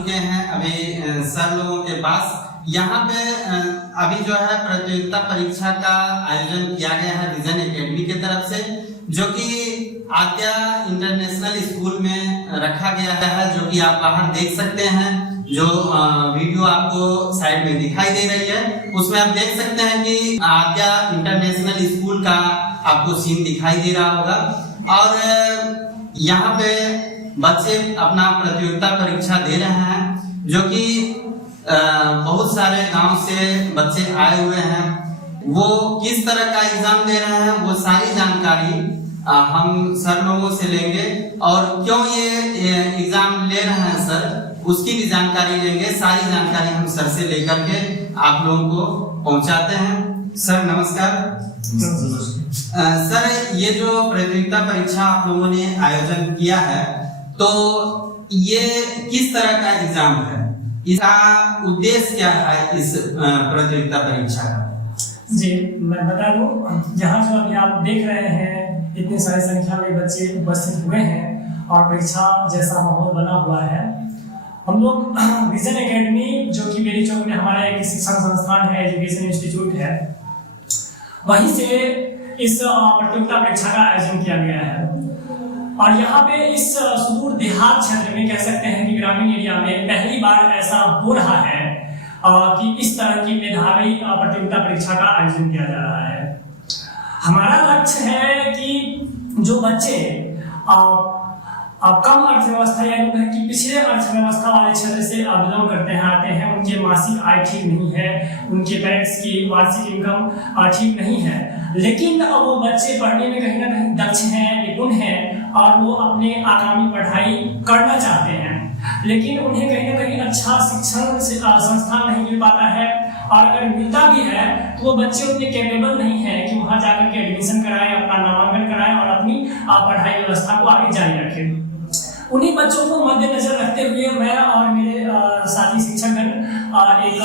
चुके हैं अभी सर लोगों के पास। यहाँ पे अभी जो है प्रतियोगिता परीक्षा का आयोजन किया गया है विजन एकेडमी की तरफ से, जो कि आद्या इंटरनेशनल स्कूल में रखा गया है, जो कि आप बाहर देख सकते हैं। जो वीडियो आपको साइड में दिखाई दे रही है उसमें आप देख सकते हैं कि आद्या इंटरनेशनल स्कूल का आपको सीन दिखाई दे रहा होगा। और यहाँ पे बच्चे अपना प्रतियोगिता परीक्षा दे रहे हैं, जो कि बहुत सारे गांव से बच्चे आए हुए हैं। वो किस तरह का एग्जाम दे रहे हैं वो सारी जानकारी हम सर लोगों से लेंगे, और क्यों ये एग्जाम ले रहे हैं सर उसकी भी जानकारी लेंगे। सारी जानकारी हम सर से लेकर के आप लोगों को पहुंचाते हैं। सर नमस्कार। सर ये जो प्रतियोगिता परीक्षा आप लोगों ने आयोजन किया है, तो ये किस तरह का एग्जाम है, इसका उद्देश्य क्या है इस प्रतियोगिता परीक्षा का? जी मैं बता दूं, जहाँ जो अभी आप देख रहे हैं इतने सारी संख्या में बच्चे उपस्थित हुए हैं और परीक्षा जैसा माहौल बना हुआ है, हम लोग विजन एकेडमी जो कि बेरी चौक में हमारा एक शिक्षण संस्थान है, एजुकेशन इंस्टीट्यूट है, वहीं से इस प्रतियोगिता परीक्षा का आयोजन किया गया है। और यहाँ पे इस सुदूर देहात क्षेत्र में कह सकते हैं कि ग्रामीण एरिया में पहली बार ऐसा हो रहा है कि इस तरह की मेधावी प्रतियोगिता परीक्षा का आयोजन किया जा रहा है। हमारा लक्ष्य है कि जो बच्चे कम अर्थव्यवस्था या कि पिछड़े अर्थव्यवस्था वाले क्षेत्र से बिलोंग करते हैं, आते हैं, उनके मासिक आय ठीक नहीं है, उनके पेरेंट्स की वार्षिक इनकम ठीक नहीं है, लेकिन वो बच्चे पढ़ने में कहीं ना कहीं दक्ष हैं, निपुण हैं और वो अपने आगामी पढ़ाई करना चाहते हैं, लेकिन उन्हें कहीं ना कहीं अच्छा शिक्षण संस्थान नहीं मिल पाता है, और अगर मिलता भी है तो वो बच्चे उतने कैपेबल नहीं है कि वहां जाकर के एडमिशन कराएं, अपना नामांकन कराएं और अपनी पढ़ाई व्यवस्था को आगे जारी रखें। उन्हीं बच्चों को मद्देनजर रखते हुए मैं और मेरे साथी शिक्षकगण एक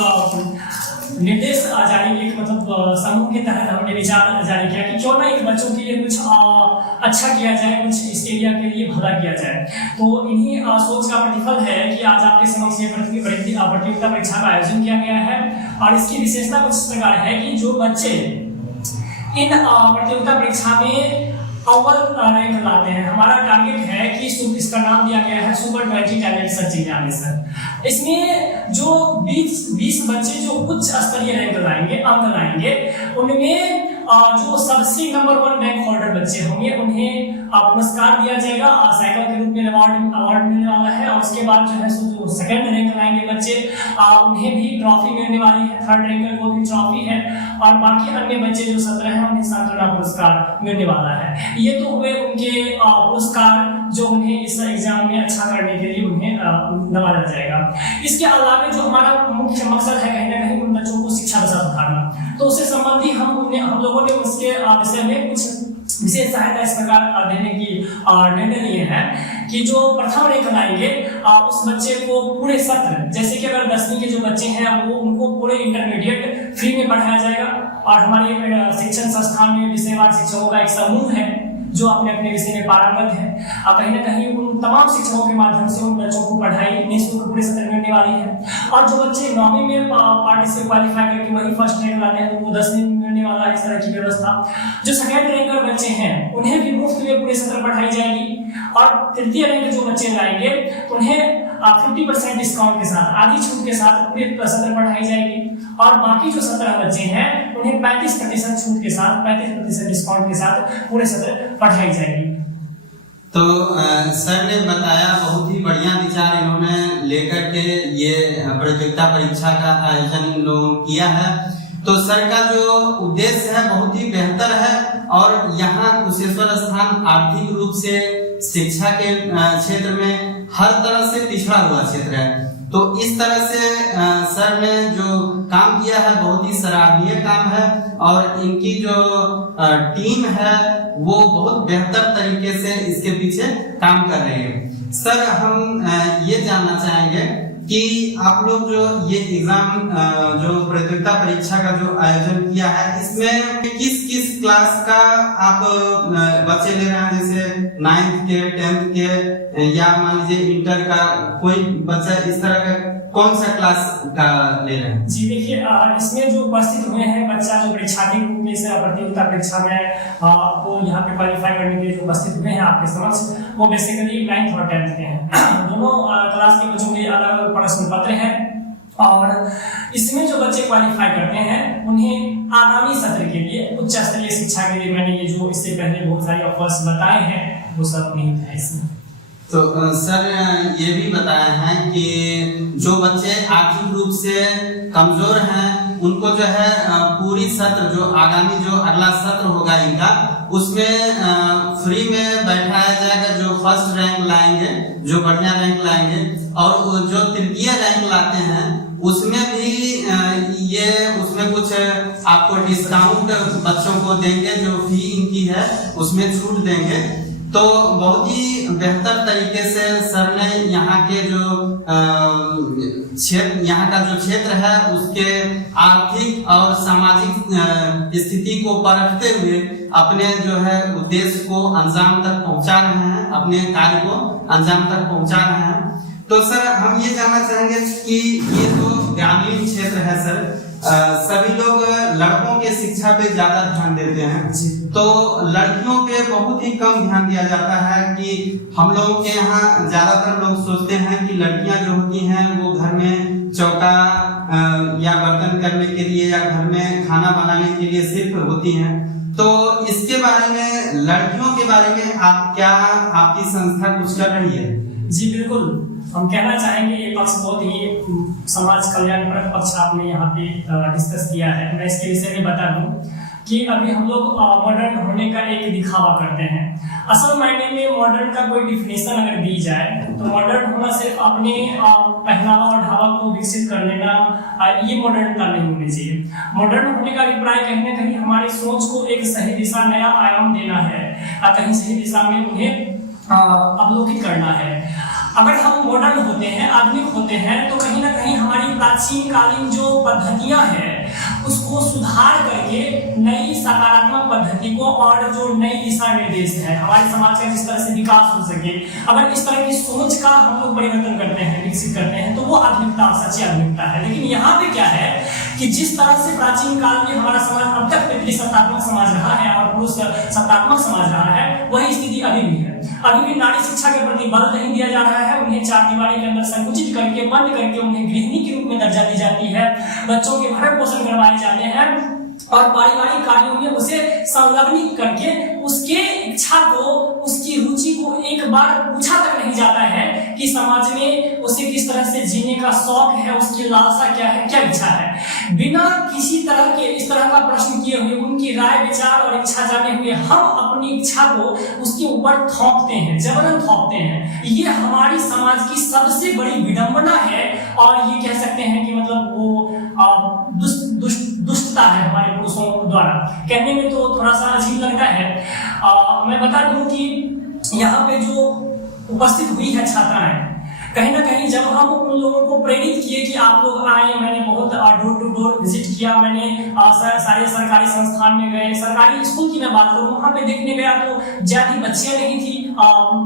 निर्देश जारी, एक मतलब समूह के तहत हमने विचार जारी किया कि क्यों ना एक बच्चों के लिए कुछ अच्छा किया जाए, कुछ इस एरिया के लिए भला किया जाए। तो इन्हीं सोच का प्रतिफल है कि आज आपके समक्ष ये प्रतियोगिता परीक्षा का आयोजन किया गया है। और इसकी विशेषता कुछ इस प्रकार है कि जो बच्चे इन प्रतियोगिता परीक्षा में अव्वल रैंक लाते हैं, हमारा टारगेट है कि इसका नाम दिया गया है सुपर 20 टैलेंट सर्च एग्जामिनेशन। इसमें जो 20 बच्चे जो उच्च स्तरीय रैंक लाएंगे, अंक लाएंगे, उनमें जो सबसे नंबर 1 रैंक होल्डर बच्चे होंगे उन्हें पुरस्कार दिया जाएगा, साइकिल के रूप में अवार्ड मिलने वाला है। और उसके बाद जो है जो सेकंड रैंक लाएंगे बच्चे उन्हें भी ट्रॉफी मिलने वाली है, थर्ड रैंकर को भी ट्रॉफी है, और बाकी अन्य बच्चे जो 17 हैं उन्हें सांत्वना पुरस्कार मिलने वाला है। ये तो हुए उनके पुरस्कार जो उन्हें इस एग्जाम में अच्छा करने के लिए उन्हें नवाजा जाएगा। इसके अलावा जो हमारा मुख्य मकसद है कहीं ना कहीं उन बच्चों को शिक्षा दशा सुधारना, तो उससे संबंधी हम लोगों ने उसके विषय में कुछ विशेष सहायता इस प्रकार देने की निर्णय लिए हैं कि जो प्रथम रैंक लाएंगे उस बच्चे को पूरे सत्र, जैसे कि अगर 10वीं के जो बच्चे हैं वो उनको पूरे इंटरमीडिएट फ्री में पढ़ाया जाएगा। और हमारे शिक्षण संस्थान में विषयवार शिक्षकों का एक समूह है जो अपने अपने विषय में पारंगत है, कहीं ना कहीं उन तमाम शिक्षकों के माध्यम से उन बच्चों को पढ़ाई निःशुल्क पूरे सत्र में मिलने वाली है। और जो बच्चे 9वीं में पार्टी से क्वालिफाई करके वही फर्स्ट रैंक लाते हैं तो वो 10वीं में मिलने वाला है, इस तरह की व्यवस्था। जो सेकंड रैंकर बच्चे हैं उन्हें भी मुफ्त में पूरे सत्र पढ़ाई जाएगी, और तृतीय रैंक जो बच्चे लाएंगे उन्हें 50% डिस्काउंट के साथ, आधी छूट के साथ पूरे सत्र पढ़ाई जाएगी। और बाकी जो 17 बच्चे हैं उन्हें 35% छूट के साथ, 35% डिस्काउंट के साथ पूरे सत्र पढ़ाई जाएगी। तो सर ने बताया, बहुत ही बढ़िया विचार इन्होंने लेकर के ये प्रतियोगिता परीक्षा का आयोजन इन लोगों किया है। तो सर का जो उद्देश्य है बहुत ही बेहतर है, और यहाँ कुशेश्वर स्थान आर्थिक रूप से शिक्षा के क्षेत्र में हर तरह से पिछड़ा हुआ क्षेत्र है। तो इस तरह से सर ने जो काम किया है बहुत ही सराहनीय काम है, और इनकी जो टीम है वो बहुत बेहतर तरीके से इसके पीछे काम कर रही है। सर हम ये जानना चाहेंगे कि आप लोग जो ये एग्जाम जो प्रतियोगिता परीक्षा का जो आयोजन किया है, इसमें किस किस क्लास का आप बच्चे ले रहे हैं, जैसे 9th के, 10th के, या मान लीजिए इंटर का कोई बच्चा, इस तरह का कौन सा क्लास का ले रहे हैं? जी देखिए, इसमें जो उपस्थित हुए हैं बच्चा जो परीक्षार्थी रूप में से प्रतियोगिता परीक्षा में वो यहाँ पे क्वालिफाई करने के लिए जो उपस्थित हुए हैं आपके समक्ष, वो बेसिकली 9th और 10th के हैं। दोनों क्लास के बच्चों के अलग अलग प्रश्न पत्र हैं, और इसमें जो बच्चे क्वालिफाई करते हैं उन्हें आगामी सत्र के लिए उच्च स्तरीय शिक्षा के लिए, मैंने ये जो इससे पहले बहुत सारे ऑफर्स बताए हैं वो सब नहीं है इसमें। तो सर ये भी बताया है कि जो बच्चे आर्थिक रूप से कमजोर हैं उनको जो है पूरी सत्र, जो आगामी जो अगला सत्र होगा इनका, उसमें फ्री में बैठाया जाएगा। जो फर्स्ट रैंक लाएंगे, जो बढ़िया रैंक लाएंगे, और जो तृतीय रैंक लाते हैं उसमें भी ये उसमें कुछ आपको डिस्काउंट बच्चों को देंगे, जो फी इनकी है उसमें छूट देंगे। तो बहुत ही बेहतर तरीके से सर ने यहाँ के जो क्षेत्र, यहाँ का जो क्षेत्र है उसके आर्थिक और सामाजिक स्थिति को परखते हुए अपने जो है उद्देश्य को अंजाम तक पहुंचा रहे हैं, अपने कार्य को अंजाम तक पहुंचा रहे हैं। तो सर हम ये जानना चाहेंगे कि ये जो ग्रामीण क्षेत्र है सर, सभी लोग लड़कों के शिक्षा पे ज्यादा ध्यान देते हैं, तो लड़कियों पे बहुत ही कम ध्यान दिया जाता है। कि हम लोगों के यहाँ ज्यादातर लोग सोचते हैं कि लड़कियां जो होती हैं वो घर में चौका या बर्तन करने के लिए या घर में खाना बनाने के लिए सिर्फ होती हैं। तो इसके बारे में, लड़कियों के बारे में आप क्या, आपकी संस्था कुछ कर रही है? जी बिल्कुल, हम कहना चाहेंगे ये पक्ष बहुत ही समाज कल्याणपरक पक्ष आपने यहाँ पे डिस्कस किया है। मैं इसके विषय में बता दूं कि अभी हम लोग मॉडर्न होने का एक दिखावा करते हैं। असल मायने में मॉडर्न का कोई डिफिनेशन अगर दी जाए तो मॉडर्न होना सिर्फ अपने पहनावा और ढावा को विकसित कर लेना, ये मॉडर्नता नहीं होनी चाहिए। मॉडर्न होने का अभिप्राय कहीं ना कहीं हमारी सोच को एक सही दिशा, नया आयाम देना है, कहीं सही दिशा में उन्हें अवलोकित करना है। अगर हम मॉडर्न होते हैं, आधुनिक होते हैं, तो कहीं ना कहीं हमारी प्राचीन कालीन जो पद्धतियां हैं उसको सुधार करके नई सकारात्मक पद्धति को, और जो नई दिशा निर्देश है हमारे समाज का जिस तरह से विकास हो सके, अगर इस तरह की सोच का हम लोग परिवर्तन करते हैं, विकसित करते हैं, तो वो आधुनिकता, सच्ची आधुनिकता है। लेकिन यहाँ पे क्या है कि जिस तरह से प्राचीन काल में हमारा समाज अब तक पितृसत्तात्मक समाज रहा है और पुरुष सत्तात्मक समाज रहा है, वही स्थिति अभी भी है। अभी भी नारी शिक्षा के प्रति बल नहीं दिया जा रहा है। उन्हें चार दीवारी के अंदर संकुचित करके, बंद करके उन्हें गृहिणी के रूप में दर्जा दी जाती है। बच्चों के भरण पोषण करवाए जाते हैं और पारिवारिक कार्यों में उसे संलग्नित करके उसके इच्छा को, उसकी रुचि को एक बार पूछा तक नहीं जाता है कि समाज में उसे किस तरह से जीने का शौक है, उसकी लालसा क्या है, क्या इच्छा है। बिना किसी तरह के इस तरह का प्रश्न किए हुए, उनकी राय, विचार और इच्छा जाने हुए हम अपनी इच्छा को उसके ऊपर थोपते हैं, जबरन थोपते हैं। ये हमारी समाज की सबसे बड़ी विडंबना है, और ये कह सकते हैं कि मतलब वो दुष्टता है हमारे पुरुषों द्वारा। कहने में तो थोड़ा सा अजीब लगता है। मैं बता दूं कि यहाँ पे जो उपस्थित हुई है छात्राएं, कहीं ना कहीं जब हम उन लोगों को प्रेरित किए कि आप लोग आए, मैंने बहुत डोर टू डोर विजिट किया, मैंने सारे सरकारी संस्थान में गए, सरकारी स्कूल की मैं बात करूं, वहां पे देखने गया तो ज्यादा बच्चियां नहीं थी,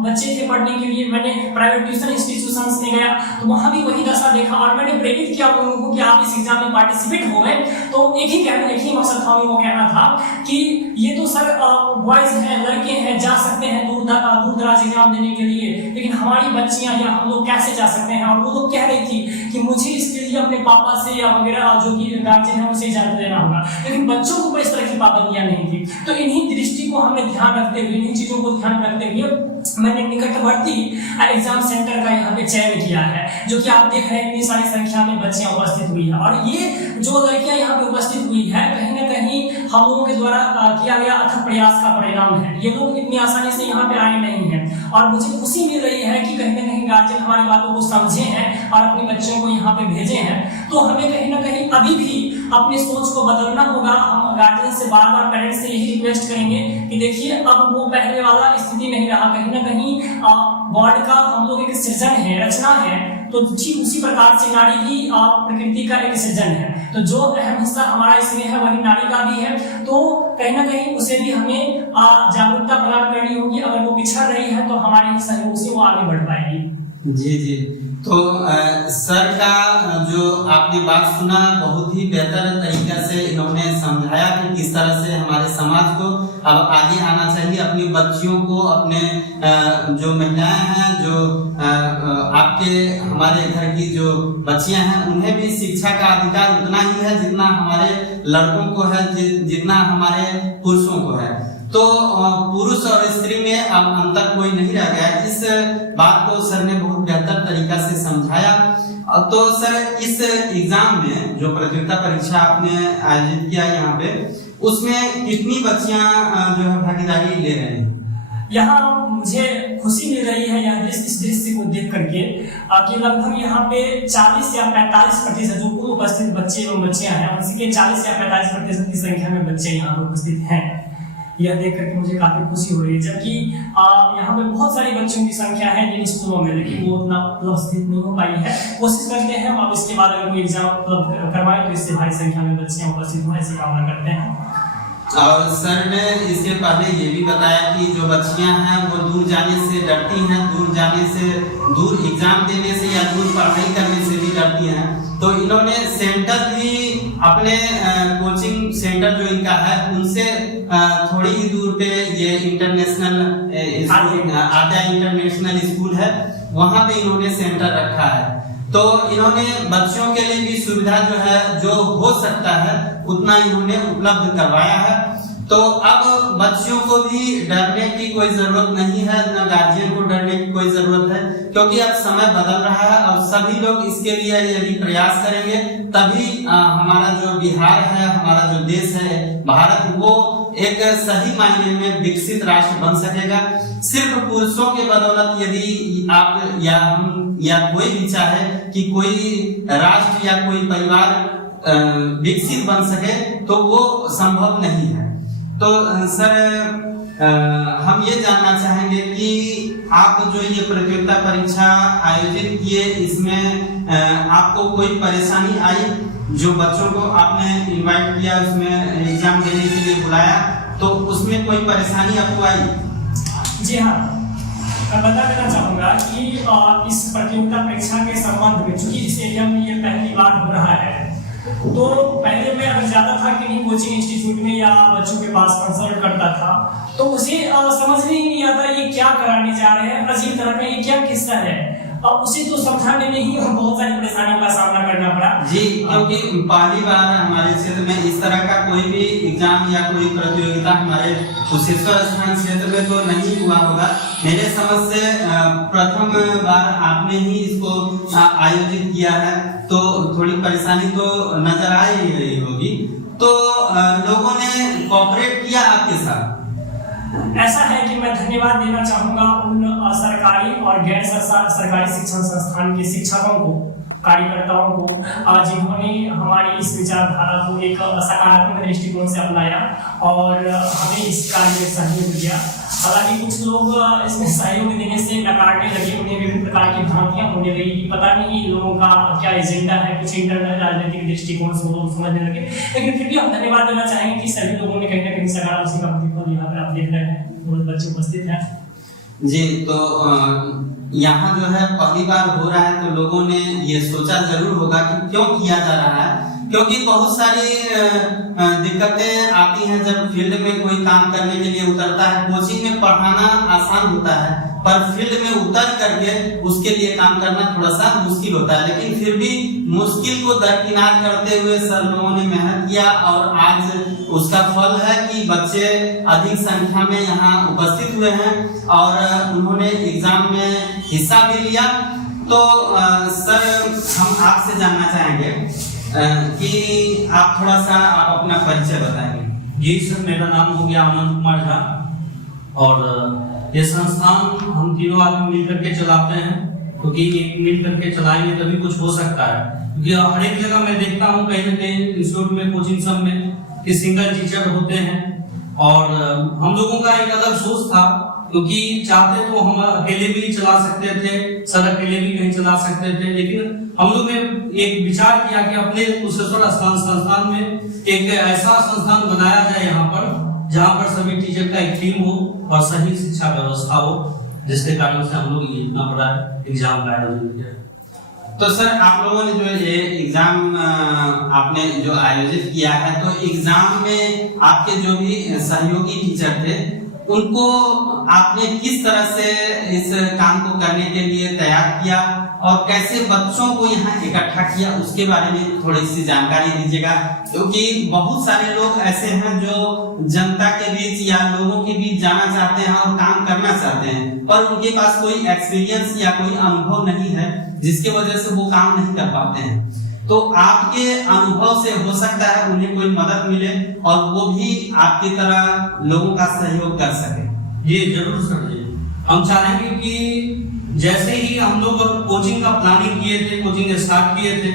बच्चे थे पढ़ने के लिए। मैंने प्राइवेट ट्यूशन इंस्टीट्यूशंस में गया तो वहां भी वही दशा देखा, और मैंने प्रेरित किया उन लोगों को कि आप इस एग्जाम में पार्टिसिपेट हो गए। तो एक ही मकसद था वो कहना था कि ये तो सर बॉयज हैं, लड़के हैं, जा सकते हैं दूर दराज एग्जाम देने के लिए, लेकिन हमारी बच्चियां या हम लोग कैसे जा सकते हैं। और वो लोग कह रही थी कि मुझे इसके लिए अपने पापा से या वगैरह जो कि गार्जियन है उनसे इजाजत लेना होगा, लेकिन बच्चों को इस तरह की पाबंदियां नहीं थी। तो इन्हीं दृष्टि को हमने ध्यान रखते हुए, इन्हीं चीजों को ध्यान रखते हुए मैंने निकटवर्ती एग्जाम सेंटर का यहाँ पे चयन किया है, जो कि आप देख रहे हैं इतनी सारी संख्या में बच्चियां उपस्थित हुई है। और ये जो लड़कियां यहाँ पे उपस्थित हुई है, कहीं ना कहीं हम लोगों के द्वारा किया गया अथक प्रयास का परिणाम है। ये लोग इतनी आसानी से यहाँ पे आए नहीं है, और मुझे खुशी मिल रही है कि कहीं ना कहीं गार्जियन हमारी बातों को समझे हैं और अपने बच्चों को यहाँ पे भेजे हैं। तो हमें कहीं ना कहीं अभी भी अपनी सोच को बदलना होगा। हम गार्जियन से बार बार, पेरेंट्स से यही रिक्वेस्ट करेंगे कि देखिए अब वो पहले वाला स्थिति नहीं रहा। कहीं ना कहीं गॉड का हम लोग एक सृजन है, रचना है, तो ठीक उसी प्रकार से नारी भी प्रकृति का एक सृजन है। तो जो अहम हिस्सा हमारा इसमें है वही नारी का भी है। तो कहीं ना कहीं उसे भी हमें जागरूकता प्रदान करनी होगी। अगर वो पिछड़ रही है तो हमारे सहयोग से वो आगे बढ़ पाएगी। जी जी, तो सर का जो आपने बात सुना, बहुत ही बेहतर तरीका से इन्होंने समझाया कि किस तरह से हमारे समाज को अब आगे आना चाहिए, अपनी बच्चियों को, अपने जो महिलाएं हैं, जो आपके हमारे घर की जो बच्चियां हैं, उन्हें भी शिक्षा का अधिकार उतना ही है जितना हमारे लड़कों को है, जितना हमारे पुरुषों को है। तो पुरुष और स्त्री में अब अंतर कोई नहीं रह गया। इस बात को सर ने बहुत बेहतर तरीका से समझाया। तो सर, इस एग्जाम में जो प्रतियोगिता परीक्षा आपने आयोजित किया यहाँ पे, उसमें कितनी बच्चियां जो है भागीदारी ले रहे हैं? यहाँ मुझे खुशी मिल रही है यह इस दृश्य को देख करके कि लगभग यहाँ पे 40 या 45% जो कुल उपस्थित बच्चे एवं बच्चियां हैं, उनके 40 या 45% की संख्या में बच्चे यहाँ पे उपस्थित हैं। यह देख करके मुझे काफी खुशी हो रही है। जबकि यहाँ पे बहुत सारी बच्चों की संख्या है जिन स्कूलों में, लेकिन वो उतना उपस्थित नहीं हो पाई है। कोशिश करते हैं अब इसके बाद अगर कोई एग्जाम उपलब्ध करवाए तो इससे भारी संख्या में बच्चियां उपस्थित हो, ऐसी कामना करते हैं। और सर ने इसके पहले ये भी बताया कि जो बच्चियां हैं वो दूर जाने से डरती हैं, दूर जाने से, दूर एग्जाम देने से या दूर पढ़ाई करने से भी डरती हैं। तो इन्होंने सेंटर भी अपने कोचिंग सेंटर जो इनका है उनसे थोड़ी ही दूर पे ये इंटरनेशनल आद्या इंटरनेशनल स्कूल है, वहां पे इन्होंने सेंटर रखा है। तो इन्होंने बच्चों के लिए भी सुविधा जो है, जो हो सकता है उतना इन्होंने उपलब्ध करवाया है। तो अब बच्चियों को भी डरने की कोई जरूरत नहीं है, न गार्जियन को डरने की कोई जरूरत है, क्योंकि अब समय बदल रहा है और सभी लोग इसके लिए यदि प्रयास करेंगे तभी हमारा जो बिहार है, हमारा जो देश है भारत, वो एक सही मायने में विकसित राष्ट्र बन सकेगा। सिर्फ पुरुषों के बदौलत यदि आप या हम या कोई भी चाहे कि कोई राष्ट्र या कोई परिवार विकसित बन सके तो वो संभव नहीं है। तो सर, हम ये जानना चाहेंगे कि आप जो ये प्रतियोगिता परीक्षा आयोजित किए, इसमें आपको कोई परेशानी आई? जो बच्चों को आपने इनवाइट किया, उसमें एग्जाम देने के लिए बुलाया, तो उसमें कोई परेशानी आपको आई? जी हाँ, मैं बता देना चाहूंगा कि इस प्रतियोगिता परीक्षा के संबंध में, चूंकि इस एरिया में ये पहली बार हो रहा है, तो पहले मैं अगर ज्यादा था कि नहीं कोचिंग इंस्टीट्यूट में या बच्चों के पास कंसल्ट करता था, तो उसे समझ में ही नहीं आता ये क्या कराने जा रहे हैं, अजीब तरह का ये क्या किस्सा है। और उसे तो समझाने में ही बहुत सारी परेशानियों का सामना करना पड़ा। जी, क्योंकि पहली बार हमारे क्षेत्र में इस तरह का कोई भी एग्जाम या कोई प्रतियोगिता हमारे कुशेश्वर स्थान क्षेत्र में तो नहीं हुआ होगा। मेरे समझ से प्रथम बार आपने ही इसको आयोजित किया है, तो थोड़ी परेशानी तो नजर आ ही रही होगी। तो लोगों ने कोऑपरेट किया आपके साथ? ऐसा है कि मैं धन्यवाद देना चाहूंगा उन सरकारी और गैर सरकारी शिक्षण संस्थान के शिक्षकों को, कार्यकर्ताओं को, जिन्होंने हमारी इस विचारधारा को एक सकारात्मक दृष्टिकोण से अपनाया और हमें इस कार्य में सहयोग दिया। हालांकि कुछ लोग इसमें सहयोग देने से नकारने लगे, उन्हें विभिन्न प्रकार की भ्रांतियां होने लगी कि पता नहीं लोगों का क्या एजेंडा है, कुछ इंटरनल राजनीतिक दृष्टिकोण से लोग समझने लगे। लेकिन फिर भी हम धन्यवाद देना चाहेंगे कि सभी लोगों ने कहीं ना कहीं सकारात्मक का प्रतिफल यहाँ पर आप देख रहे हैं, बहुत बच्चे उपस्थित हैं। जी, तो यहाँ जो है पहली बार हो रहा है, तो लोगों ने ये सोचा जरूर होगा कि क्यों किया जा रहा है, क्योंकि बहुत सारी दिक्कतें आती हैं जब फील्ड में कोई काम करने के लिए उतरता है। कोचिंग में पढ़ाना आसान होता है, पर फील्ड में उतर करके उसके लिए काम करना थोड़ा सा मुश्किल होता है। लेकिन फिर भी मुश्किल को दरकिनार करते हुए सब लोगों ने मेहनत किया और आज उसका फल है कि बच्चे अधिक संख्या में यहाँ उपस्थित हुए हैं और उन्होंने एग्जाम में हिस्सा भी लिया। तो सर, हम आपसे जानना चाहेंगे कि आप थोड़ा सा अपना परिचय बताएंगे। जी सर, मेरा नाम हो गया आनंद कुमार झा और ये संस्थान हम तीनों आदमी मिल करके चलाते हैं, क्योंकि एक मिल करके चलाएंगे तभी कुछ हो सकता है। क्योंकि हर एक जगह मैं देखता हूँ कहीं ना कहीं इंस्टीट्यूट में, कोचिंग सब में कि सिंगल टीचर होते हैं और हम लोगों का एक अलग सोच था क्योंकि चाहते तो हम अकेले भी चला सकते थे, सर अकेले भी कहीं चला सकते थे, लेकिन हम लोग ने एक विचार किया कि अपने कुशेश्वर संस्थान में एक ऐसा संस्थान बनाया जाए यहाँ पर जहाँ पर सभी टीचर का एक टीम हो और सही शिक्षा व्यवस्था हो, जिसके कारण से हम लोग ये इतना बड़ा एग्जाम का आयोजन किया। तो सर आप लोगों ने जो ये एग्जाम आपने जो आयोजित किया है, तो एग्जाम में आपके जो भी सहयोगी टीचर थे उनको आपने किस तरह से इस काम को करने के लिए तैयार किया और कैसे बच्चों को यहाँ इकट्ठा किया, उसके बारे में थोड़ी सी जानकारी दीजिएगा। क्योंकि बहुत सारे लोग ऐसे हैं जो जनता के बीच या लोगों के बीच जाना चाहते हैं और काम करना चाहते हैं, पर उनके पास कोई एक्सपीरियंस या कोई अनुभव नहीं है, जिसके वजह से वो काम नहीं कर पाते हैं। तो आपके अनुभव से हो सकता है उन्हें कोई मदद मिले और वो भी आपकी तरह लोगों का सहयोग कर सके। जी जरूर सर जी, हम चाहेंगे कि जैसे ही हम लोग कोचिंग का प्लानिंग किए थे, कोचिंग स्टार्ट किए थे,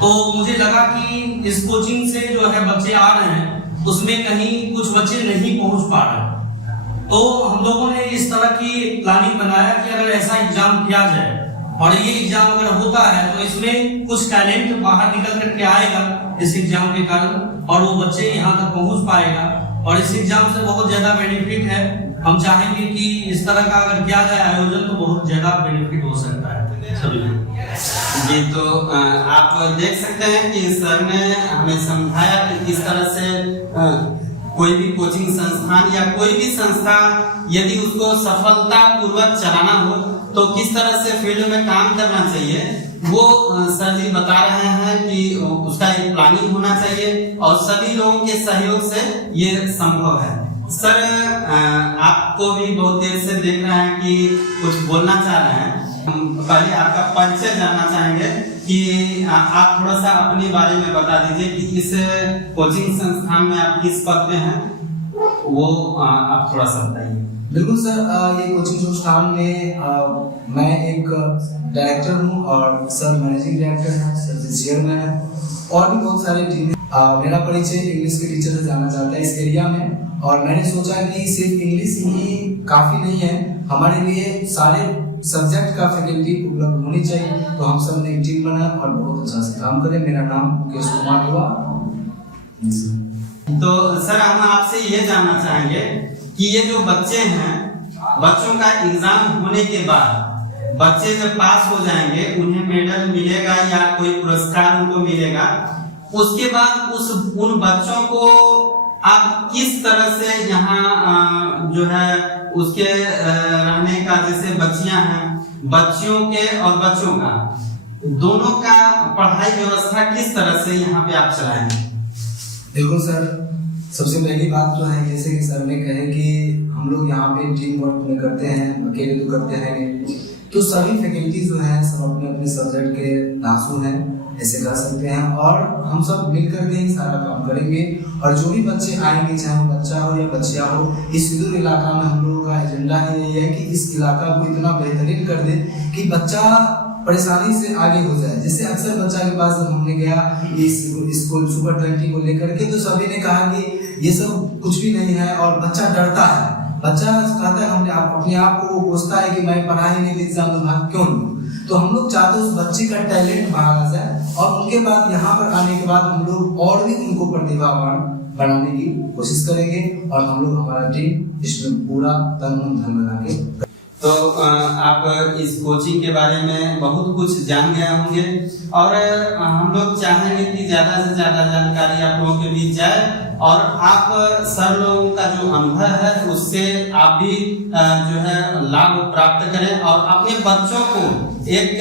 तो मुझे लगा कि इस कोचिंग से जो है बच्चे आ रहे हैं उसमें कहीं कुछ बच्चे नहीं पहुंच पा रहे, तो हम लोगों ने इस तरह की प्लानिंग बनाया कि अगर ऐसा एग्जाम किया जाए और ये एग्जाम अगर होता है तो इसमें कुछ टैलेंट बाहर निकल करके आएगा इस एग्जाम के कारण, और वो बच्चे यहाँ तक पहुंच पाएगा और इस एग्जाम से बहुत ज्यादा बेनिफिट है। हम चाहेंगे कि इस तरह का अगर किया जाए आयोजन तो बहुत ज्यादा बेनिफिट हो सकता है सभी को। जी तो आप देख सकते हैं कि सर ने हमें समझाया कि किस तरह से कोई भी कोचिंग संस्थान या कोई भी संस्था यदि उसको सफलता पूर्वक चलाना हो तो किस तरह से फील्ड में काम करना चाहिए, वो सर जी बता रहे हैं कि उसका एक प्लानिंग होना चाहिए और सभी लोगों के सहयोग से ये संभव है। सर आपको भी बहुत देर से देख रहे हैं कि कुछ बोलना चाह रहे हैं, हम पहले आपका परिचय जानना चाहेंगे कि आप थोड़ा सा अपने बारे में बता दीजिए कि इस कोचिंग संस्थान में आप किस पद पे हैं, वो आप थोड़ा सा बताइए। बिल्कुल सर, ये कोचिंग संस्थान में मैं एक डायरेक्टर हूँ और सर मैनेजिंग डायरेक्टर हैं, सर चेयरमैन है और भी बहुत सारे टीम है। मेरा परिचय इंग्लिश के टीचर से जाना चाहता है इस एरिया में, और मैंने सोचा कि सिर्फ इंग्लिश ही काफी नहीं है, हमारे लिए सारे सब्जेक्ट का फैकल्टी उपलब्ध होनी चाहिए। तो हम सब ने एक टीम बनाया और बहुत अच्छा से काम करें। मेरा नाम मुकेश कुमार हुआ। तो सर हम आपसे ये जानना चाहेंगे कि ये जो बच्चे हैं, बच्चों का एग्जाम होने के बाद बच्चे जब पास हो जाएंगे उन्हें मेडल मिलेगा या कोई पुरस्कार उनको मिलेगा, उसके बाद उन बच्चों को आप किस तरह से यहाँ जो है उसके रहने का, जैसे बच्चियां हैं, बच्चियों के और बच्चों का दोनों का पढ़ाई व्यवस्था किस तरह से यहाँ पे आप चलाएंगे? बिल्कुल सर, सबसे पहली बात तो है जैसे कि सर ने कहे कि हम लोग यहाँ पे टीम वर्क में करते हैं, अकेले तो करते हैं नहीं, तो सभी फैकल्टी जो है सब अपने अपने सब्जेक्ट के दासू हैं, ऐसे कर सकते हैं और हम सब मिलकर के ही सारा काम करेंगे। और जो भी बच्चे आएंगे, चाहे वो बच्चा हो या बच्चिया हो, इस सुदूर इलाका में हम लोगों का एजेंडा यही है कि इस इलाका को इतना बेहतरीन कर दे कि बच्चा परेशानी से आगे हो जाए। जैसे अक्सर बच्चा के पास जब हमने गया इस स्कूल सुपर 20 को लेकर के, तो सभी ने कहा कि ये सब कुछ भी नहीं है और बच्चा डरता है। बच्चा कहता है हमने अपने आप को कोसता है कि मैं पढ़ाई नहीं, एग्जाम में भाग क्यों लूं। तो हम लोग चाहते हैं उस बच्चे का टैलेंट बाहर आ जाए और उनके बाद यहाँ पर आने के बाद हम लोग और भी उनको प्रतिभावान बनाने की कोशिश करेंगे और हम लोग हमारा टीम इसमें पूरा तन मन धन लगा के। तो आप इस कोचिंग के बारे में बहुत कुछ जान गए होंगे और हम लोग चाहेंगे कि ज्यादा से ज्यादा जानकारी आप लोगों के बीच जाए और आप सर लोगों का जो अनुभव है उससे आप भी जो है लाभ प्राप्त करें और अपने बच्चों को एक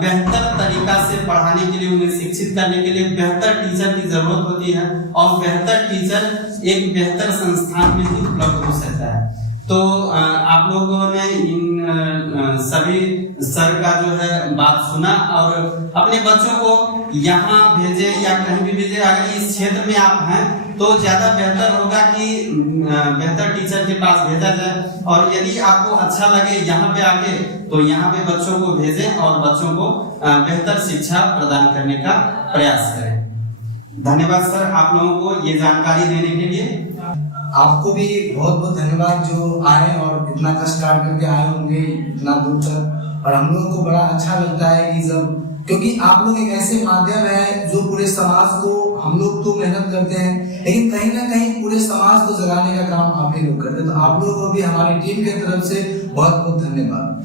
बेहतर तरीका से पढ़ाने के लिए, उन्हें शिक्षित करने के लिए बेहतर टीचर की जरूरत होती है और बेहतर टीचर एक बेहतर संस्थान में ही उपलब्ध हो सकता है। तो आप लोगों ने इन सभी सर का जो है बात सुना और अपने बच्चों को यहाँ भेजे या कहीं भी भेजे। अगर इस क्षेत्र में आप हैं तो ज्यादा बेहतर होगा कि बेहतर टीचर के पास भेजा जाए और यदि आपको अच्छा लगे यहाँ पे आके तो यहाँ पे बच्चों को भेजें और बच्चों को बेहतर शिक्षा प्रदान करने का प्रयास करें। धन्यवाद सर आप लोगों को ये जानकारी देने के लिए। आपको भी बहुत बहुत धन्यवाद जो आए और इतना कष्ट काट करके आए होंगे इतना दूर तक। और हम लोगों को बड़ा अच्छा लगता है कि जब, क्योंकि आप लोग एक ऐसे माध्यम है जो पूरे समाज को, हम लोग तो मेहनत करते हैं लेकिन कहीं ना कहीं पूरे समाज को जगाने का काम आप ही लोग करते हैं। तो आप लोगों को भी हमारी टीम की तरफ से बहुत बहुत धन्यवाद।